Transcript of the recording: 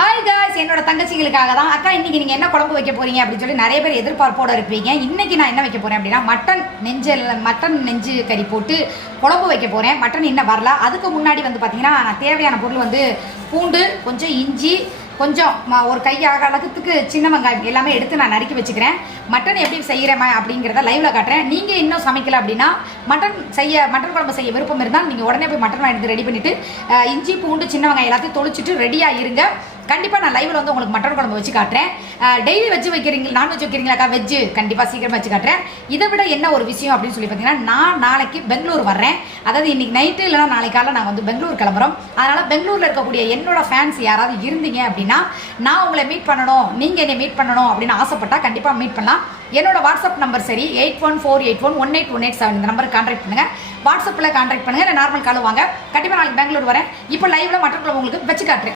Hi guys, என்னோட தங்கச்சிகளுக்காக தான். அக்கா இன்னைக்கு நீங்கள் என்ன குழம்பு வைக்க போறீங்க அப்படின்னு சொல்லி நிறைய பேர் எதிர்பார்ப்போட இருப்பீங்க. இன்னைக்கு நான் என்ன வைக்க போறேன் அப்படின்னா மட்டன் நெஞ்சு கறி போட்டு குழம்பு வைக்க போறேன். மட்டன் இன்னும் வரல. அதுக்கு முன்னாடி வந்து பார்த்தீங்கன்னா நான் தேவையான பொருள் வந்து பூண்டு, கொஞ்சம் இஞ்சி, கொஞ்சம் ஒரு கை அகலத்துக்கு சின்ன வெங்காயம் எல்லாமே எடுத்து நான் நறுக்கி வச்சுக்கிறேன். மட்டன் எப்படி செய்கிறேன் அப்படிங்கிறத லைவ்ல காட்டுறேன். நீங்கள் இன்னும் சமைக்கல அப்படின்னா மட்டன் குழம்பு செய்ய விருப்பம் இருந்தால் நீங்கள் உடனே போய் மட்டன் வாங்கிட்டு ரெடி பண்ணிவிட்டு இஞ்சி, பூண்டு, சின்ன வெங்காயம் எல்லாத்தையும் தொளிச்சிட்டு ரெடியாக இருங்க. கண்டிப்பாக நான் லைவில் வந்து உங்களுக்கு மட்டன் குழம்பு வச்சு காட்டுறேன். டெய்லி வச்சு வைக்கிறீங்க, நான்வெஜ் வைக்கிறீங்களாக்கா? வெஜ்ஜு கண்டிப்பாக சீக்கிரமாக வச்சு காட்டுறேன். இதை விட என்ன ஒரு விஷயம் அப்படின்னு சொல்லி பார்த்தீங்கன்னா, நான் நாளைக்கு பெங்களூர் வர்றேன். அதாவது இன்னைக்கு நைட்டு இல்லைனா நாளைக்கு காலையில் நாங்கள் வந்து பெங்களூர் கிளம்புறோம். அதனால் பெங்களூரில் இருக்கக்கூடிய என்னோட ஃபேன்ஸ் யாராவது இருந்தீங்க அப்படின்னா, நான் உங்களை மீட் பண்ணணும், நீங்கள் என்னை மீட் பண்ணணும் அப்படின்னு ஆசைப்பட்டால் கண்டிப்பாக மீட் பண்ணலாம். என்னோட வாட்ஸ்அப் நம்பர் சரி 8148118187 இந்த நம்பருக்கு கான்டாக்ட் பண்ணுங்கள். வாட்ஸ்அப்பில் கான்டாக்ட் பண்ணுங்கள். இல்லை நார்மல் கால் வாங்க. கண்டிப்பாக நாளைக்கு பெங்களூர் வரேன். இப்போ லைவில் மட்டன் குழம்பு உங்களுக்கு வச்சு காட்டுறேன்.